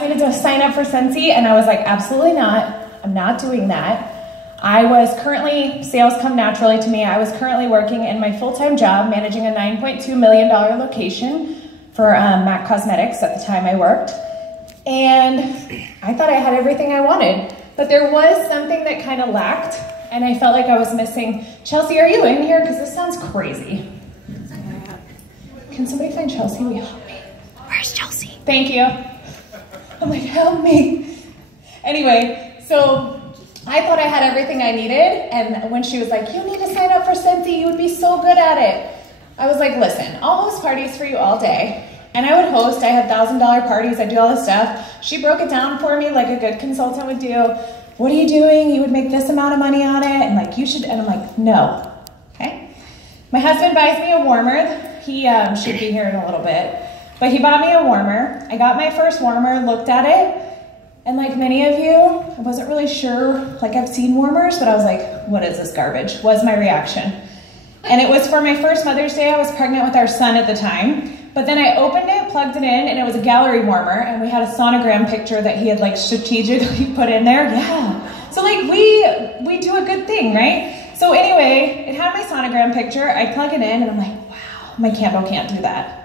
asked me to sign up for Scentsy, and I was like, absolutely not. I'm not doing that. I was currently, sales come naturally to me. I was currently working in my full-time job, managing a $9.2 million location for MAC Cosmetics at the time I worked. And I thought I had everything I wanted, but there was something that kind of lacked, and I felt like I was missing. Chelsea, are you in here? Because this sounds crazy. Can somebody find Chelsea? Will you help me? Where's Chelsea? Thank you. I'm like, help me. Anyway, so I thought I had everything I needed, and when she was like, you need to sign up for Scentsy, you would be so good at it. I was like, listen, I'll host parties for you all day. And I would host, I had $1,000 parties, I'd do all this stuff. She broke it down for me like a good consultant would do. What are you doing? You would make this amount of money on it, and like, you should, and I'm like, no, okay? My husband buys me a warmer. He should be here in a little bit, but he bought me a warmer. I got my first warmer, looked at it, and like many of you, I wasn't really sure, like I've seen warmers, but I was like, what is this garbage? Was my reaction. And it was for my first Mother's Day. I was pregnant with our son at the time, but then I opened it, plugged it in, and it was a gallery warmer, and we had a sonogram picture that he had like strategically put in there. Yeah. So like we do a good thing, right? So anyway, it had my sonogram picture. I plug it in, and I'm like, wow, my candle can't do that.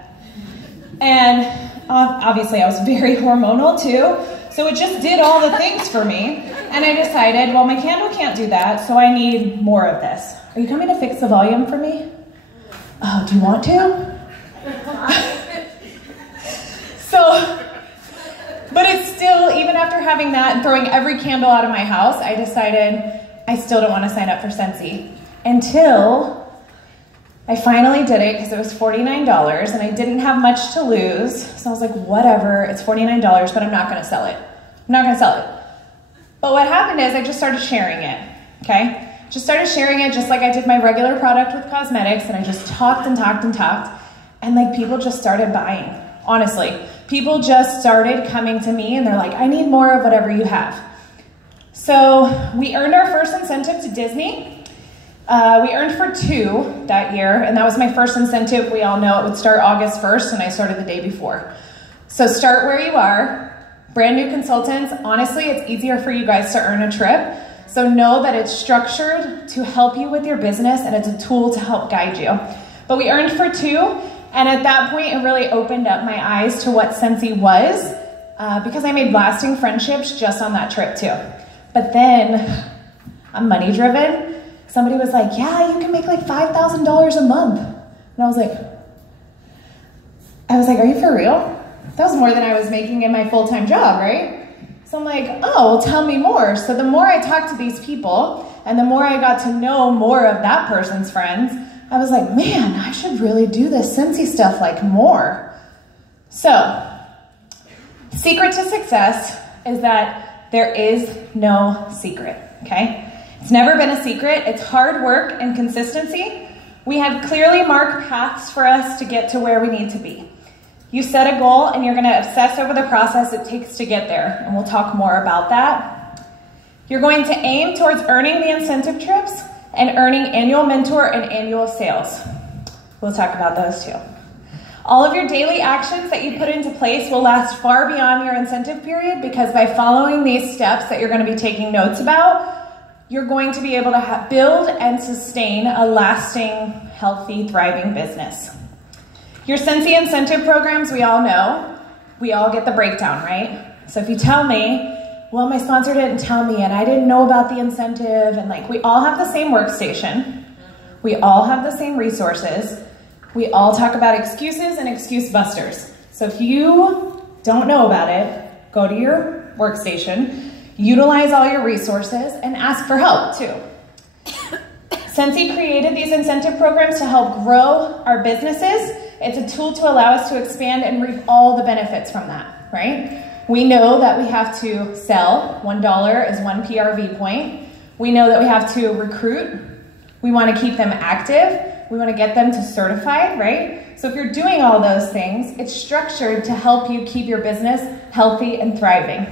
And obviously I was very hormonal too, so it just did all the things for me. And I decided, well, my candle can't do that, so I need more of this. Are you coming to fix the volume for me? Oh, do you want to? So, but it's still, even after having that and throwing every candle out of my house, I decided I still don't want to sign up for Scentsy until I finally did it because it was $49 and I didn't have much to lose. So I was like, whatever, it's $49, but I'm not going to sell it. I'm not going to sell it. But what happened is I just started sharing it, okay? Just started sharing it just like I did my regular product with cosmetics, and I just talked and talked and talked, and like people just started buying, honestly. People just started coming to me and they're like, I need more of whatever you have. So we earned our first incentive to Disney. We earned for 2 that year, and that was my first incentive. We all know it would start August 1st, and I started the day before. So start where you are. Brand new consultants, honestly, it's easier for you guys to earn a trip. So know that it's structured to help you with your business, and it's a tool to help guide you. But we earned for 2, and at that point, it really opened up my eyes to what Scentsy was, because I made lasting friendships just on that trip too. But then, I'm money driven. Somebody was like, yeah, you can make like $5,000 a month. And I was like, are you for real? That was more than I was making in my full-time job, right? So I'm like, oh, well, tell me more. So the more I talked to these people, and the more I got to know more of that person's friends, I was like, man, I should really do this Scentsy stuff like more. So, secret to success is that there is no secret, okay? It's never been a secret. It's hard work and consistency. We have clearly marked paths for us to get to where we need to be. You set a goal and you're going to obsess over the process it takes to get there, and we'll talk more about that. You're going to aim towards earning the incentive trips and earning annual mentor and annual sales. We'll talk about those too. All of your daily actions that you put into place will last far beyond your incentive period, because by following these steps that you're going to be taking notes about, you're going to be able to build and sustain a lasting, healthy, thriving business. Your Scentsy incentive programs, we all know, we all get the breakdown, right? So if you tell me, well, my sponsor didn't tell me and I didn't know about the incentive, and like, we all have the same workstation, we all have the same resources, we all talk about excuses and excuse busters. So if you don't know about it, go to your workstation, utilize all your resources, and ask for help too. Scentsy created these incentive programs to help grow our businesses. It's a tool to allow us to expand and reap all the benefits from that, right? We know that we have to sell. $1 is 1 PRV point. We know that we have to recruit. We want to keep them active. We want to get them to certified, right? So if you're doing all those things, it's structured to help you keep your business healthy and thriving.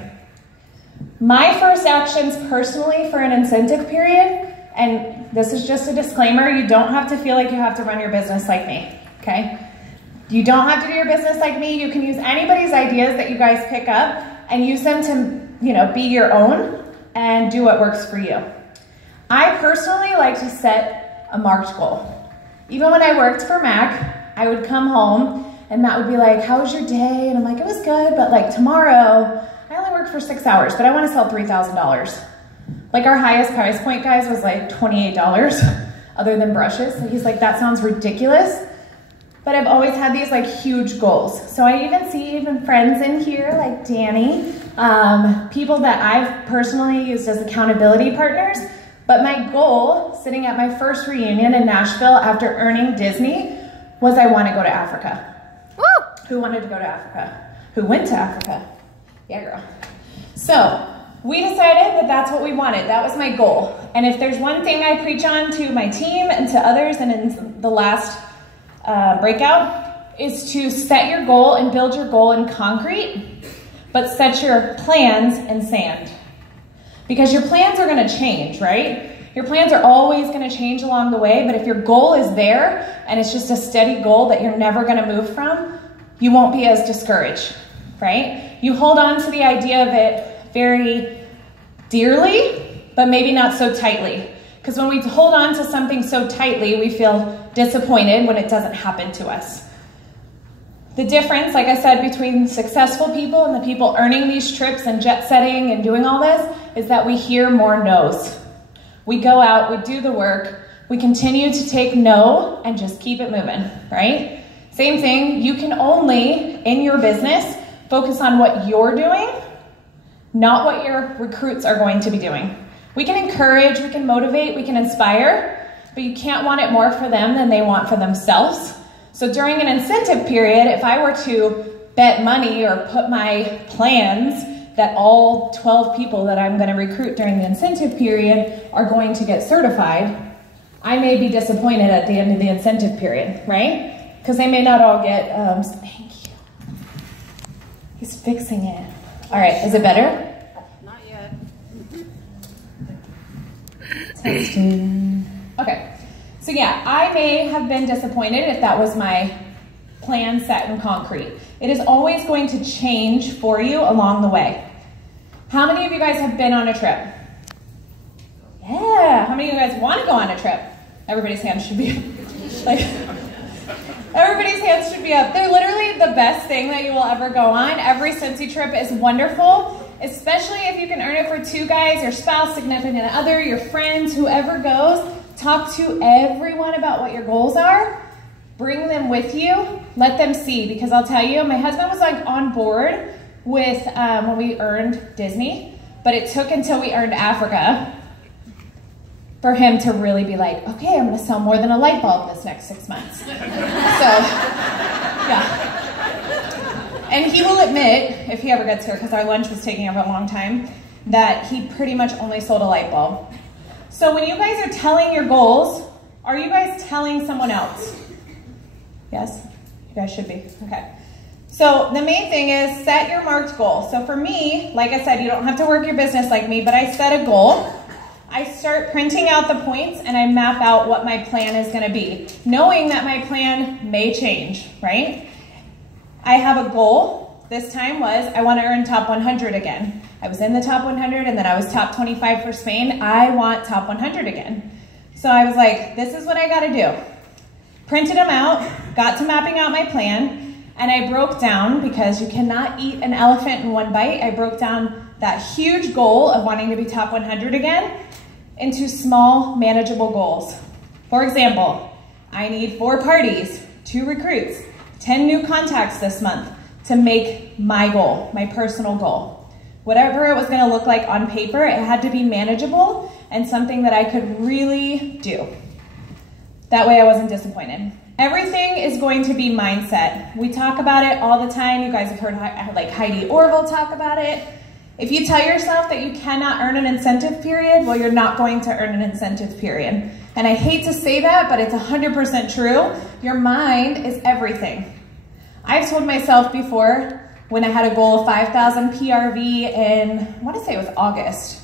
My first actions personally for an incentive period, and this is just a disclaimer, you don't have to feel like you have to run your business like me, okay? You don't have to do your business like me. You can use anybody's ideas that you guys pick up. and use them to, be your own and do what works for you. I personally like to set a marked goal. Even when I worked for Mac, I would come home and Matt would be like, how was your day? And I'm like, it was good, but like tomorrow, I only worked for 6 hours, but I want to sell $3,000. Like our highest price point, guys, was like $28 other than brushes. So he's like, that sounds ridiculous. But I've always had these like huge goals. So I even see friends in here like Danny, people that I've personally used as accountability partners. But my goal, sitting at my first reunion in Nashville after earning Disney, was I want to go to Africa. Woo! Who wanted to go to Africa? Who went to Africa? Yeah, girl. So we decided that that's what we wanted. That was my goal. And if there's one thing I preach on to my team and to others and in the last breakout, is to set your goal and build your goal in concrete, but set your plans in sand. Because your plans are going to change, right? Your plans are always going to change along the way, but if your goal is there and it's just a steady goal that you're never going to move from, you won't be as discouraged, right? You hold on to the idea of it very dearly, but maybe not so tightly. Because when we hold on to something so tightly, we feel disappointed when it doesn't happen to us. The difference, like I said, between successful people and the people earning these trips and jet setting and doing all this is that we hear more no's. We go out, we do the work, we continue to take no and just keep it moving, right? Same thing, you can only, in your business, focus on what you're doing, not what your recruits are going to be doing. We can encourage, we can motivate, we can inspire, but you can't want it more for them than they want for themselves. So during an incentive period, if I were to bet money or put my plans that all 12 people that I'm going to recruit during the incentive period are going to get certified, I may be disappointed at the end of the incentive period, right? Because they may not all get, thank you. He's fixing it. All right, is it better? Not yet. Testing. Okay. So yeah, I may have been disappointed if that was my plan set in concrete. It is always going to change for you along the way. How many of you guys have been on a trip? Yeah. How many of you guys want to go on a trip? Everybody's hands should be like, everybody's hands should be up. They're literally the best thing that you will ever go on. Every Cincy trip is wonderful, especially if you can earn it for 2 guys, your spouse, significant other, your friends, whoever goes. Talk to everyone about what your goals are. Bring them with you. Let them see, because I'll tell you, my husband was like on board with when we earned Disney, but it took until we earned Africa for him to really be like, okay, I'm going to sell more than a light bulb this next 6 months. So, yeah. And he will admit, if he ever gets here, because our lunch was taking up a long time, that he pretty much only sold a light bulb. So when you guys are telling your goals, are you guys telling someone else? Yes? You guys should be. Okay. So the main thing is set your marked goal. So for me, like I said, you don't have to work your business like me, but I set a goal. I start printing out the points and I map out what my plan is going to be, knowing that my plan may change, right? I have a goal. This time was I want to earn top 100 again. I was in the top 100 and then I was top 25 for Spain. I want top 100 again. So I was like, this is what I got to do. Printed them out, got to mapping out my plan, and I broke down, because you cannot eat an elephant in one bite, I broke down that huge goal of wanting to be top 100 again into small, manageable goals. For example, I need 4 parties, 2 recruits, 10 new contacts this month to make my goal, my personal goal. Whatever it was going to look like on paper, it had to be manageable and something that I could really do. That way I wasn't disappointed. Everything is going to be mindset. We talk about it all the time. You guys have heard like Heidi Orville talk about it. If you tell yourself that you cannot earn an incentive period, well, you're not going to earn an incentive period. And I hate to say that, but it's 100% true. Your mind is everything. I've told myself before, when I had a goal of 5,000 PRV in, I want to say it was August.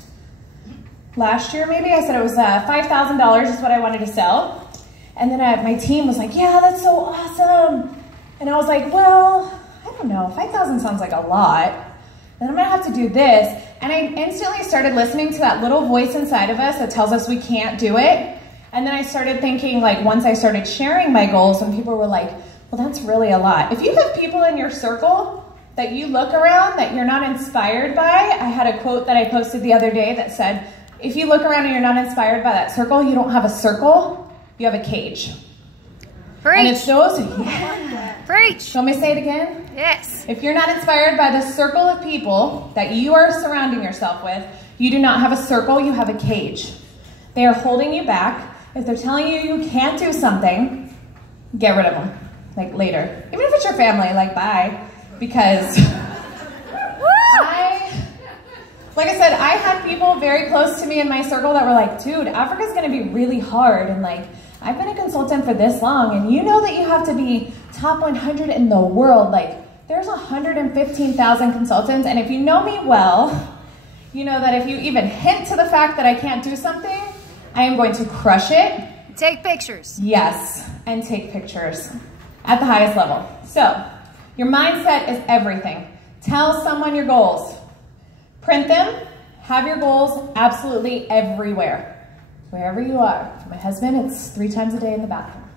Last year maybe, I said it was $5,000 is what I wanted to sell. And then my team was like, yeah, that's so awesome. And I was like, well, I don't know, 5,000 sounds like a lot. then I'm gonna have to do this. And I instantly started listening to that little voice inside of us that tells us we can't do it. And then I started thinking, like, once I started sharing my goals, and people were like, well, that's really a lot. If you have people in your circle that you look around that you're not inspired by, I had a quote that I posted the other day that said, if you look around and you're not inspired by that circle, you don't have a circle, you have a cage. Preach. And it's those, yeah. Preach. Want me to say it again? Yes. If you're not inspired by the circle of people that you are surrounding yourself with, you do not have a circle, you have a cage. They are holding you back. If they're telling you you can't do something, get rid of them, like later. Even if it's your family, like bye. Because like I said, I had people very close to me in my circle that were like, dude, Africa's gonna be really hard. And like, I've been a consultant for this long, and you know that you have to be top 100 in the world. Like, there's 115,000 consultants, and if you know me well, you know that if you even hint to the fact that I can't do something, I am going to crush it. Take pictures. Yes, and take pictures at the highest level. So, your mindset is everything. Tell someone your goals. Print them. Have your goals absolutely everywhere. Wherever you are. For my husband, it's 3 times a day in the bathroom.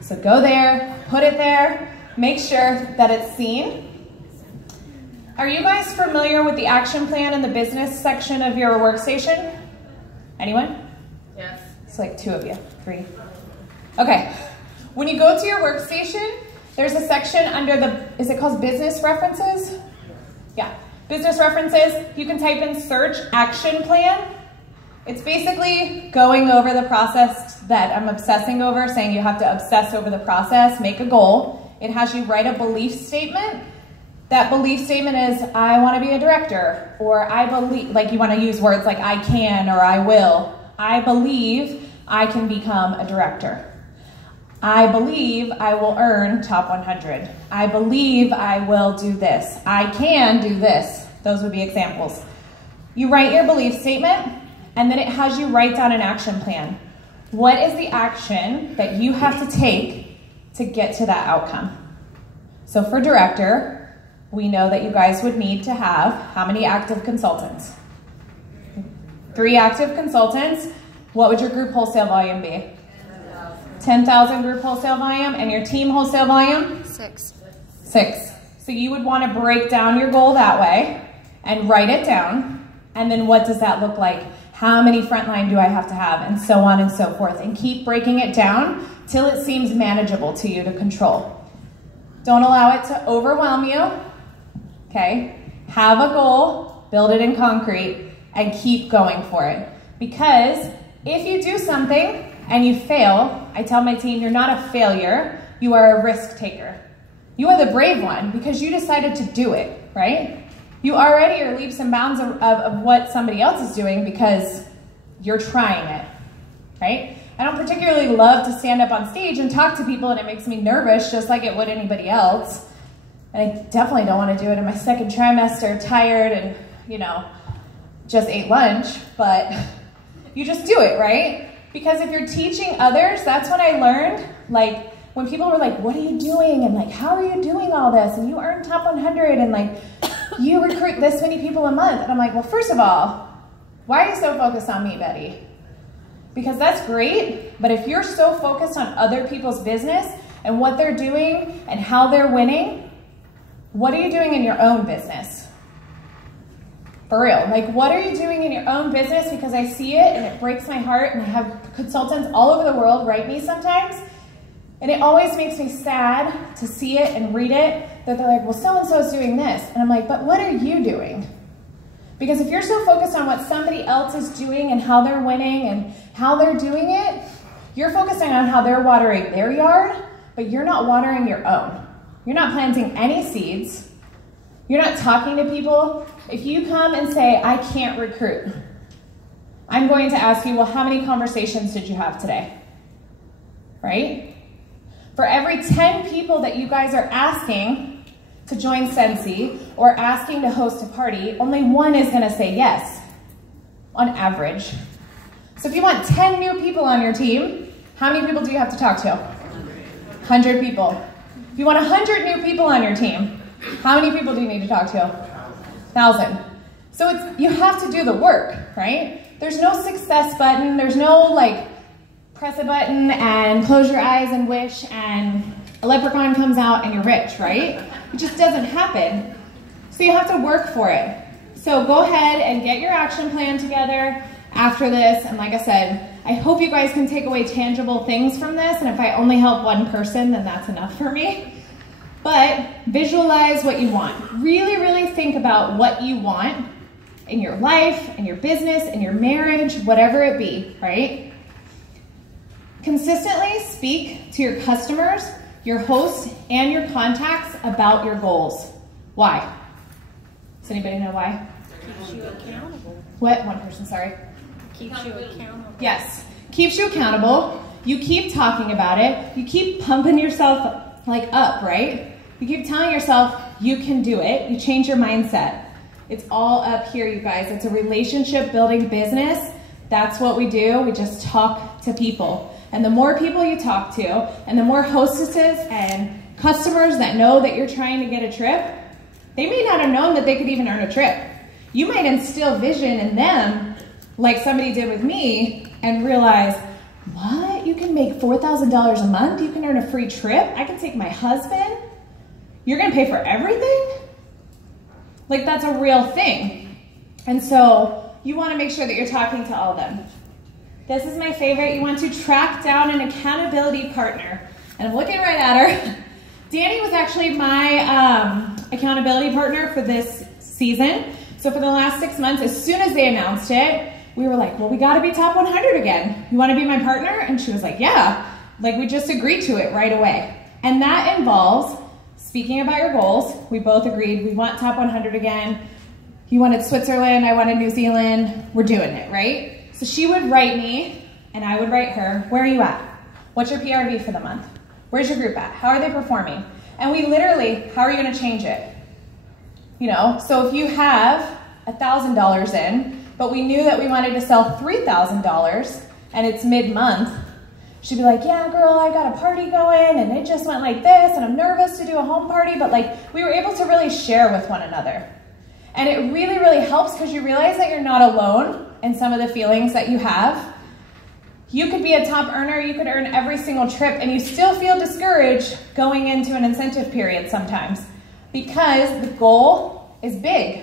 So go there, put it there, make sure that it's seen. Are you guys familiar with the action plan in the business section of your workstation? Anyone? Yes. It's like 2 of you, 3. Okay. When you go to your workstation, there's a section under the, is it called business references? Yeah. Business references. You can type in search action plan. It's basically going over the process that I'm obsessing over, saying you have to obsess over the process, make a goal. It has you write a belief statement. That belief statement is, I want to be a director, or I believe, like you want to use words like I can or I will. I believe I can become a director. I believe I will earn top 100. I believe I will do this. I can do this. Those would be examples. You write your belief statement, and then it has you write down an action plan. What is the action that you have to take to get to that outcome? So for director, we know that you guys would need to have how many active consultants? 3 active consultants. What would your group wholesale volume be? 10,000 group wholesale volume, and your team wholesale volume? 6. 6. So you would want to break down your goal that way and write it down. And then what does that look like? How many frontline do I have to have? And so on and so forth. And keep breaking it down till it seems manageable to you to control. Don't allow it to overwhelm you. Okay? Have a goal, build it in concrete, and keep going for it. Because if you do something and you fail, I tell my team, you're not a failure, you are a risk taker. You are the brave one because you decided to do it, right? You already are leaps and bounds of what somebody else is doing because you're trying it, right? I don't particularly love to stand up on stage and talk to people, and it makes me nervous just like it would anybody else. And I definitely don't want to do it in my second trimester, tired and, you know, just ate lunch, but you just do it, right? Because if you're teaching others, that's what I learned. Like, when people were like, what are you doing? And like, how are you doing all this? And you earn top 100 and like, you recruit this many people a month. And I'm like, well, first of all, why are you so focused on me, Betty? Because that's great, but if you're so focused on other people's business and what they're doing and how they're winning, what are you doing in your own business? For real, like what are you doing in your own business? Because I see it and it breaks my heart, and I have consultants all over the world write me sometimes, and it always makes me sad to see it and read it, that they're like, well, so-and-so is doing this. And I'm like, but what are you doing? Because if you're so focused on what somebody else is doing and how they're winning and how they're doing it, you're focusing on how they're watering their yard, but you're not watering your own. You're not planting any seeds. You're not talking to people. If you come and say, I can't recruit, I'm going to ask you, well, how many conversations did you have today? Right? For every 10 people that you guys are asking to join Sensi or asking to host a party, only 1 is going to say yes, on average. So if you want 10 new people on your team, how many people do you have to talk to? 100 people. If you want 100 new people on your team, how many people do you need to talk to? 1,000. So you have to do the work, right? There's no success button. There's no like press a button and close your eyes and wish and a leprechaun comes out and you're rich, right? It just doesn't happen. So you have to work for it. So go ahead and get your action plan together after this. And like I said, I hope you guys can take away tangible things from this. And if I only help one person, then that's enough for me. But visualize what you want. Really, really think about what you want in your life, in your business, in your marriage, whatever it be, right? Consistently speak to your customers, your hosts, and your contacts about your goals. Why? Does anybody know why? Keeps you accountable. What? One person, sorry. Keeps you accountable. Yes, keeps you accountable. You keep talking about it. You keep pumping yourself like up, right? You keep telling yourself you can do it. You change your mindset. It's all up here, you guys. It's a relationship building business. That's what we do. We just talk to people. And the more people you talk to, and the more hostesses and customers that know that you're trying to get a trip, they may not have known that they could even earn a trip. You might instill vision in them, like somebody did with me, and realize, what? You can make $4,000 a month? You can earn a free trip? I can take my husband? You're gonna pay for everything? Like, that's a real thing. And so you wanna make sure that you're talking to all of them. This is my favorite. You want to track down an accountability partner. And I'm looking right at her. Danny was actually my accountability partner for this season. So for the last 6 months, as soon as they announced it, we were like, well, we gotta be top 100 again. You wanna be my partner? And she was like, yeah. Like, we just agreed to it right away. And that involves speaking about your goals. We both agreed we want top 100 again. You wanted Switzerland, I wanted New Zealand. We're doing it, right? So she would write me, and I would write her, where are you at? What's your PRV for the month? Where's your group at? How are they performing? And we literally, how are you gonna change it? You know, so if you have $1,000 in, but we knew that we wanted to sell $3,000, and it's mid-month, she'd be like, yeah, girl, I got a party going, and it just went like this, and I'm nervous to do a home party, but like, we were able to really share with one another. And it really, really helps because you realize that you're not alone in some of the feelings that you have. You could be a top earner, you could earn every single trip, and you still feel discouraged going into an incentive period sometimes because the goal is big.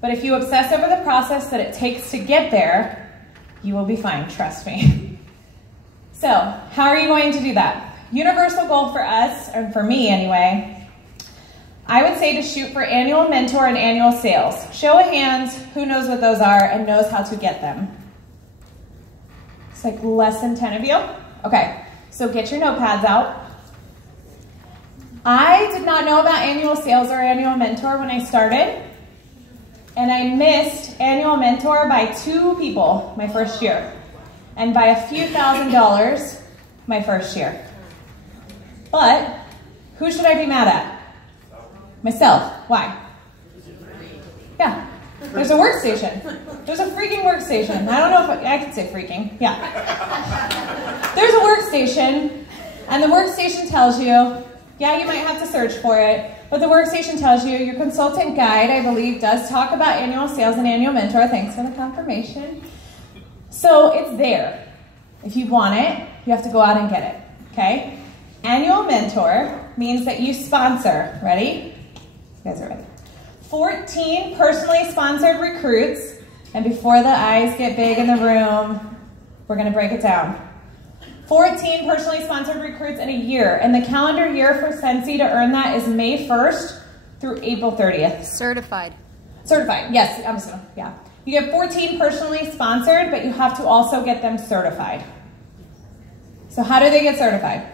But if you obsess over the process that it takes to get there, you will be fine, trust me. So, how are you going to do that? Universal goal for us, or for me anyway, I would say to shoot for annual mentor and annual sales. Show of hands, who knows what those are and knows how to get them? It's like less than 10 of you. Okay, so get your notepads out. I did not know about annual sales or annual mentor when I started, and I missed annual mentor by 2 people my first year, and by a few $1,000s my first year. But who should I be mad at? Myself. Why? Yeah. There's a workstation. There's a freaking workstation. I don't know if I could say freaking. Yeah. There's a workstation, and the workstation tells you, yeah, you might have to search for it, but the workstation tells you, your consultant guide, I believe, does talk about annual sales and annual mentor. Thanks for the confirmation. So it's there. If you want it, you have to go out and get it, okay? Annual mentor means that you sponsor, ready? You guys are ready. 14 personally sponsored recruits, and before the eyes get big in the room, we're gonna break it down. 14 personally sponsored recruits in a year, and the calendar year for Sensi to earn that is May 1st through April 30th. Certified. Certified, yes, I'm sorry, yeah. You get 14 personally sponsored, but you have to also get them certified. So how do they get certified?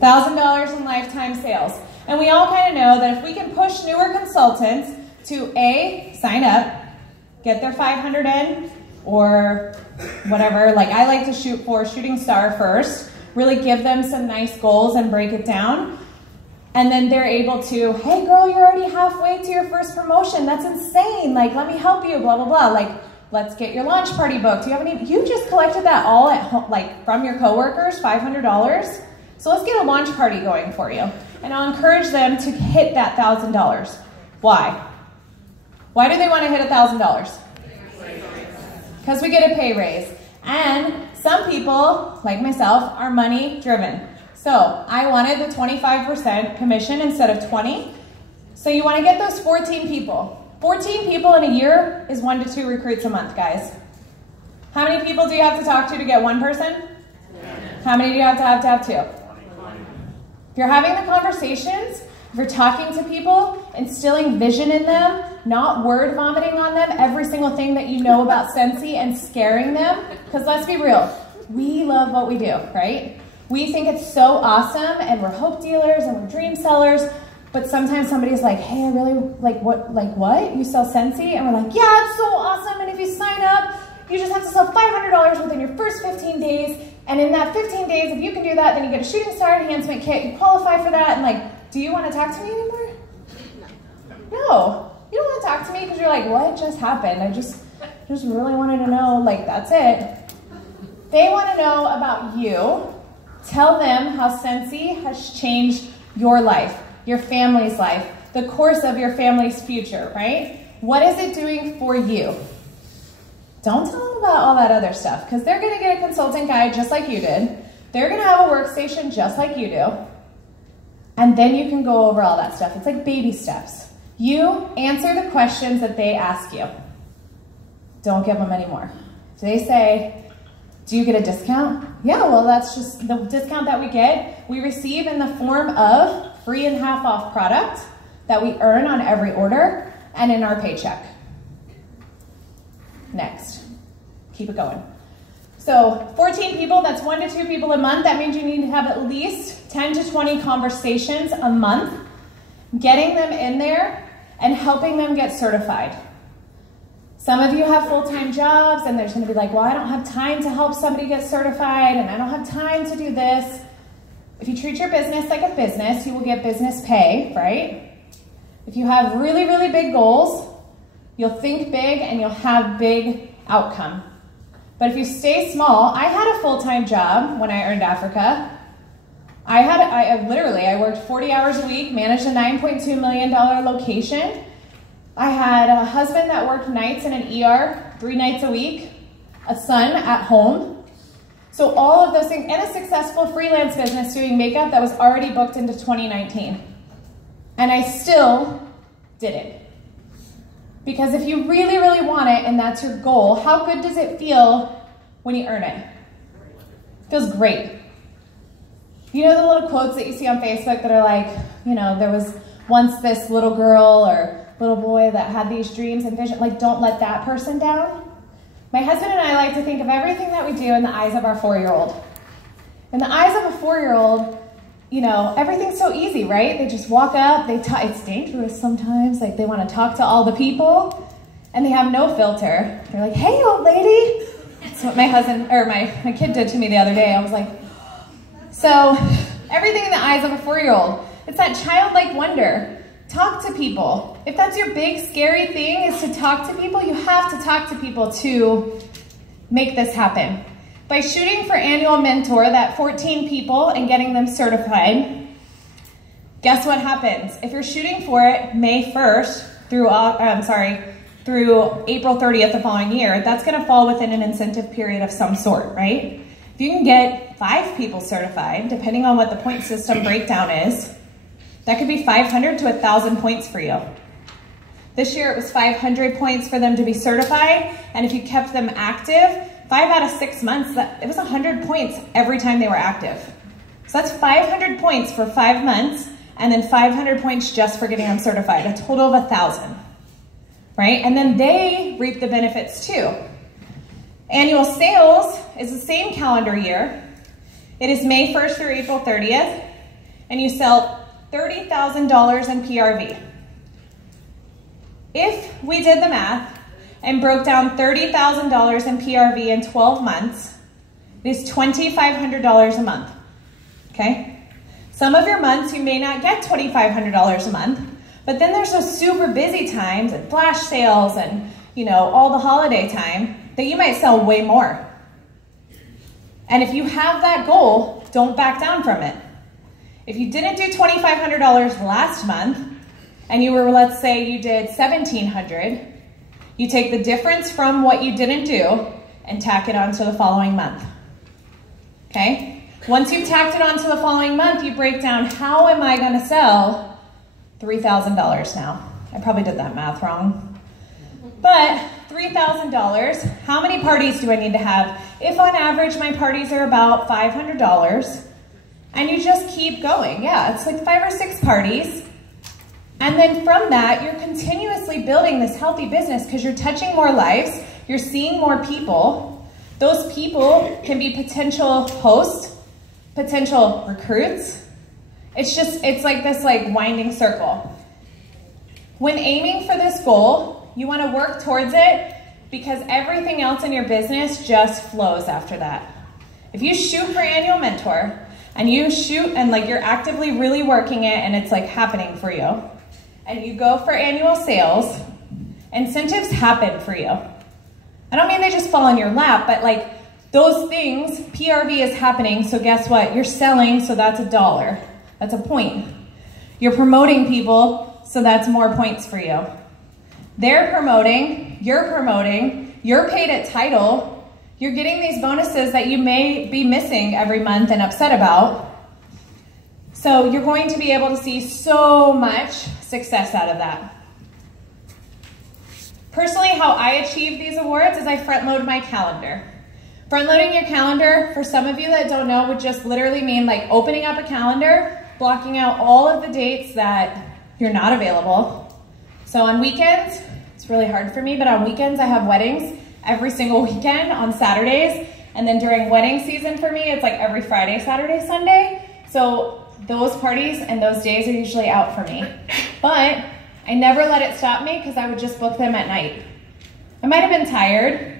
$1,000 in lifetime sales. And we all kind of know that if we can push newer consultants to A, sign up, get their 500 in, or whatever, like I like to shoot for shooting star first, really give them some nice goals and break it down. And then they're able to, hey girl, you're already halfway to your first promotion. That's insane. Like, let me help you, blah, blah, blah. Like, let's get your launch party booked. You just collected that all at home, like from your coworkers, $500. So let's get a launch party going for you. And I'll encourage them to hit that $1,000. Why? Why do they want to hit $1,000? Because we get a pay raise. And some people, like myself, are money driven. So I wanted the 25% commission instead of 20. So you want to get those 14 people. 14 people in a year is 1 to 2 recruits a month, guys. How many people do you have to talk to get one person? How many do you have to have two? If you're having the conversations, if you're talking to people, instilling vision in them, not word vomiting on them every single thing that you know about Scentsy and scaring them, because let's be real, we love what we do, right? We think it's so awesome, and we're hope dealers and we're dream sellers, but sometimes somebody's like, hey, I really, like what? You sell Scentsy? And we're like, yeah, it's so awesome, and if you sign up, you just have to sell $500 within your first 15 days, and in that 15 days, if you can do that, then you get a shooting star enhancement kit, you qualify for that, and like, do you want to talk to me anymore? No, you don't want to talk to me because you're like, what just happened? I just really wanted to know, like, that's it. They want to know about you. Tell them how Scentsy has changed your life, your family's life, the course of your family's future, right? What is it doing for you? Don't tell them about all that other stuff because they're going to get a consultant guide just like you did. They're going to have a workstation just like you do. And then you can go over all that stuff. It's like baby steps. You answer the questions that they ask you. Don't give them any more. If they say, do you get a discount? Yeah, well, that's just the discount that we receive in the form of free and half off product that we earn on every order and in our paycheck. Next, keep it going. So 14 people, that's 1 to 2 people a month. That means you need to have at least 10 to 20 conversations a month, getting them in there and helping them get certified. Some of you have full-time jobs and there's gonna be like, well, I don't have time to help somebody get certified and I don't have time to do this. If you treat your business like a business, you will get business pay, right? If you have really, really big goals, you'll think big and you'll have big outcome. But if you stay small, I had a full-time job when I earned Africa. I worked 40 hours a week, managed a $9.2 million location. I had a husband that worked nights in an ER 3 nights a week, a son at home. So all of those things, and a successful freelance business doing makeup that was already booked into 2019. And I still did it. Because if you really, really want it and that's your goal, how good does it feel when you earn it? It feels great. You know the little quotes that you see on Facebook that are like, you know, there was once this little girl or little boy that had these dreams and vision, like don't let that person down. My husband and I like to think of everything that we do in the eyes of our 4-year-old. In the eyes of a 4-year-old, you know, everything's so easy, right? They just walk up, it's dangerous sometimes, like they want to talk to all the people, and they have no filter. They're like, hey, old lady. That's what my husband, or my kid did to me the other day. I was like, so everything in the eyes of a 4-year-old. It's that childlike wonder. Talk to people. If that's your big, scary thing is to talk to people, you have to talk to people to make this happen. By shooting for annual mentor, that 14 people, and getting them certified, guess what happens? If you're shooting for it May 1st through April 30th the following year, that's gonna fall within an incentive period of some sort, right? If you can get 5 people certified, depending on what the point system breakdown is, that could be 500 to 1,000 points for you. This year it was 500 points for them to be certified, and if you kept them active, 5 out of 6 months, it was 100 points every time they were active. So that's 500 points for 5 months, and then 500 points just for getting them certified, a total of 1,000, right? And then they reap the benefits too. Annual sales is the same calendar year. It is May 1st through April 30th, and you sell $30,000 in PRV. If we did the math and broke down $30,000 in PRV in 12 months, it is $2,500 a month, okay? Some of your months you may not get $2,500 a month, but then there's those super busy times and flash sales and, you know, all the holiday time that you might sell way more. And if you have that goal, don't back down from it. If you didn't do $2,500 last month and you were, let's say you did 1,700, you take the difference from what you didn't do and tack it onto the following month, okay? Once you've tacked it onto the following month, you break down, how am I gonna sell $3,000 now? I probably did that math wrong. But $3,000, how many parties do I need to have? If on average my parties are about $500, and you just keep going, yeah, it's like 5 or 6 parties. And then from that, you're continuously building this healthy business because you're touching more lives, you're seeing more people. Those people can be potential hosts, potential recruits. It's like this winding circle. When aiming for this goal, you want to work towards it because everything else in your business just flows after that. If you shoot for annual mentor and you shoot and you're actively really working it and it's happening for you, and you go for annual sales, incentives happen for you. I don't mean they just fall in your lap, but those things, PRV is happening, so guess what? You're selling, so that's $1. That's a point. You're promoting people, so that's more points for you. They're promoting, you're paid at title, you're getting these bonuses that you may be missing every month and upset about. So you're going to be able to see so much success out of that. Personally, how I achieve these awards is I front load my calendar. Front loading your calendar, for some of you that don't know, would just literally mean opening up a calendar, blocking out all of the dates that you're not available. So on weekends, it's really hard for me, but on weekends I have weddings every single weekend on Saturdays. And then during wedding season for me, it's every Friday, Saturday, Sunday. So those parties and those days are usually out for me. But I never let it stop me because I would just book them at night. I might have been tired,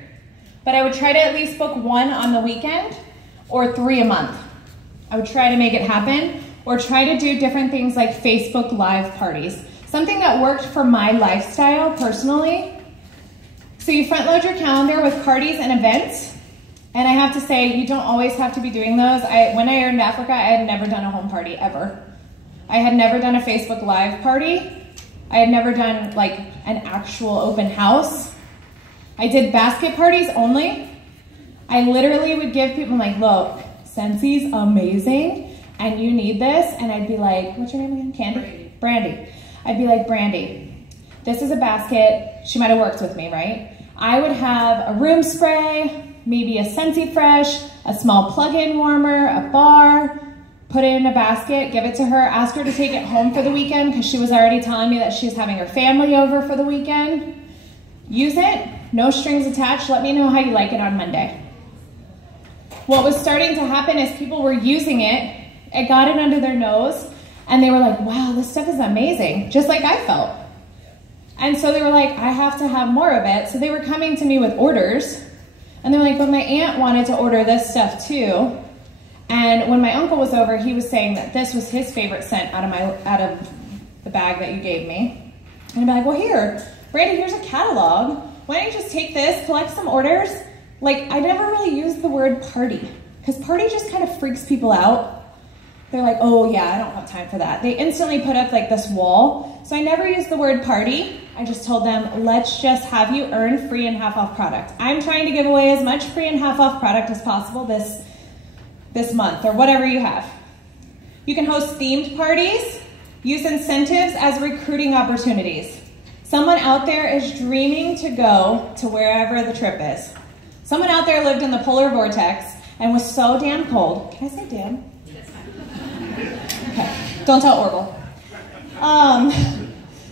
but I would try to at least book 1 on the weekend or 3 a month. I would try to make it happen or try to do different things like Facebook Live parties. Something that worked for my lifestyle personally. So you front load your calendar with parties and events. And I have to say, you don't always have to be doing those. When I earned Africa, I had never done a home party ever. I had never done a Facebook Live party. I had never done an actual open house. I did basket parties only. I literally would give people look, Scentssy's amazing and you need this. And I'd be like, what's your name again? Candy? Brandy. I'd be like, Brandy, this is a basket. She might have worked with me, right? I would have a room spray, maybe a Scentsy Fresh, a small plug-in warmer, a bar, put it in a basket, give it to her, ask her to take it home for the weekend because she was already telling me that she's having her family over for the weekend. Use it, no strings attached. Let me know how you like it on Monday. What was starting to happen is people were using it, it got it under their nose, and they were like, wow, this stuff is amazing, just like I felt. And so they were like, I have to have more of it. So they were coming to me with orders, and they're like, but my aunt wanted to order this stuff too. And when my uncle was over, he was saying that this was his favorite scent out of the bag that you gave me. And I'd be like, well, here, Brandy, here's a catalog. Why don't you just take this, collect some orders? I never really used the word party because party just kind of freaks people out. They're like, oh yeah, I don't have time for that. They instantly put up this wall. So I never used the word party. I just told them, let's just have you earn free and half off product. I'm trying to give away as much free and half off product as possible this month or whatever you have. You can host themed parties, use incentives as recruiting opportunities. Someone out there is dreaming to go to wherever the trip is. Someone out there lived in the polar vortex and was so damn cold. Can I say damn? Okay, don't tell Orville.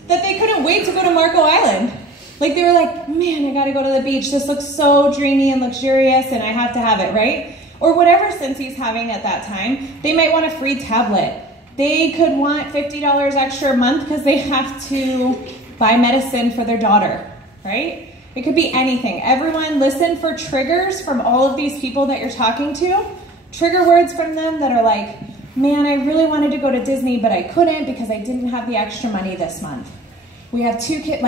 That they couldn't wait to go to Marco Island. They were like, man, I gotta go to the beach. This looks so dreamy and luxurious and I have to have it, right? Or whatever Scentssy's having at that time. They might want a free tablet. They could want $50 extra a month because they have to buy medicine for their daughter, right? It could be anything. Everyone listen for triggers from all of these people that you're talking to. Trigger words from them that are like, man, I really wanted to go to Disney, but I couldn't because I didn't have the extra money this month. We have 2 kids,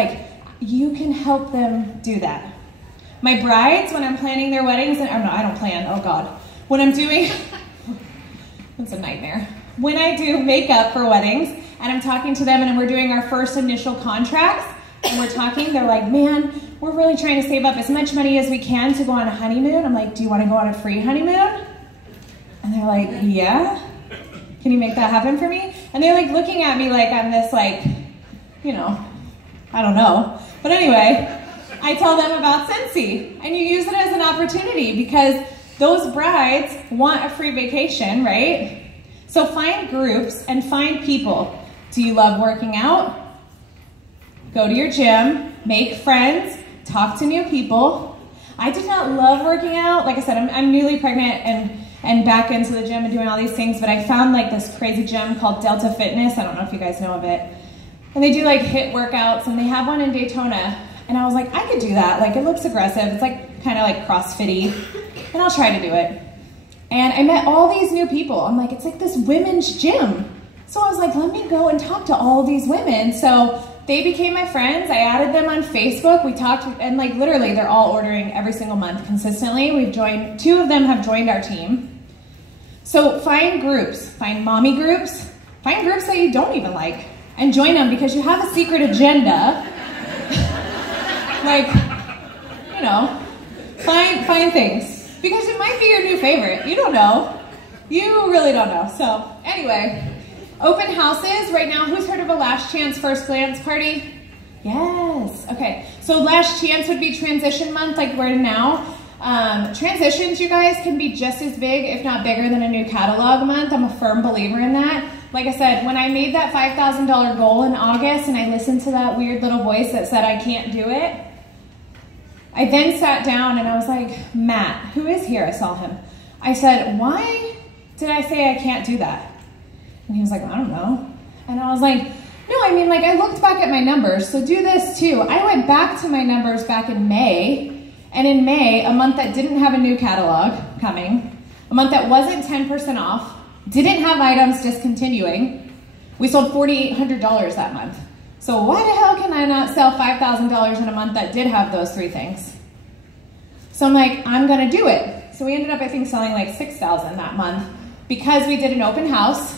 you can help them do that. My brides, when I'm planning their weddings, and no, I don't plan, oh God. When I'm doing, it's a nightmare. When I do makeup for weddings, and I'm talking to them and we're doing our first initial contracts and we're talking, they're like, man, we're really trying to save up as much money as we can to go on a honeymoon. I'm like, do you want to go on a free honeymoon? And they're like, yeah. Can you make that happen for me? And they're like looking at me like I'm this like, you know, I don't know. But anyway, I tell them about Scentsy, and you use it as an opportunity because those brides want a free vacation, right? So find groups and find people. Do you love working out? Go to your gym, make friends, talk to new people. I did not love working out. Like I said, I'm newly pregnant and back into the gym and doing all these things, but I found like this crazy gym called Delta Fitness. I don't know if you guys know of it. And they do like HIIT workouts, and they have one in Daytona. And I was like, I could do that. Like, it looks aggressive. It's like kind of like CrossFit-y, and I'll try to do it. And I met all these new people. I'm like, it's like this women's gym. So I was like, let me go and talk to all these women. So they became my friends. I added them on Facebook. We talked, and like literally they're all ordering every single month consistently. We've joined, 2 of them have joined our team. So find groups, find mommy groups, find groups that you don't even like, and join them because you have a secret agenda. Like, you know, find things. Because it might be your new favorite. You don't know. You really don't know. So, anyway, open houses. Right now, who's heard of a last chance, first glance party? Yes. Okay. So last chance would be transition month like we're in now. Transitions, you guys, can be just as big, if not bigger, than a new catalog month. I'm a firm believer in that. Like I said, when I made that $5,000 goal in August and I listened to that weird little voice that said I can't do it, I then sat down and I was like, Matt, who is here? I saw him. I said, why did I say I can't do that? And he was like, I don't know. And I was like, no, I mean, like I looked back at my numbers, so do this too. I went back to my numbers back in May, and in May, a month that didn't have a new catalog coming, a month that wasn't 10% off, didn't have items discontinuing, we sold $4,800 that month. So why the hell can I not sell $5,000 in a month that did have those 3 things? So I'm like, I'm gonna do it. So we ended up, I think, selling like $6,000 that month because we did an open house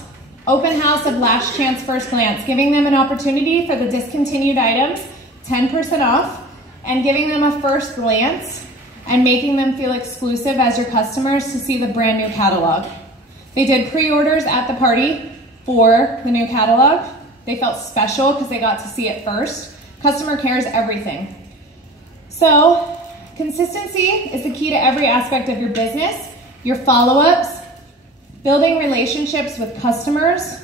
of last chance, first glance, giving them an opportunity for the discontinued items, 10% off, and giving them a first glance and making them feel exclusive as your customers to see the brand new catalog. They did pre-orders at the party for the new catalog. They felt special because they got to see it first. Customer care is everything. So consistency is the key to every aspect of your business, your follow-ups, building relationships with customers,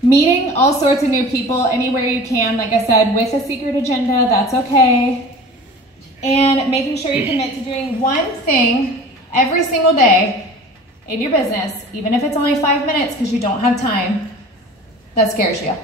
meeting all sorts of new people anywhere you can, like I said, with a secret agenda, that's okay, and making sure you commit to doing one thing every single day in your business, even if it's only 5 minutes because you don't have time, that scares you.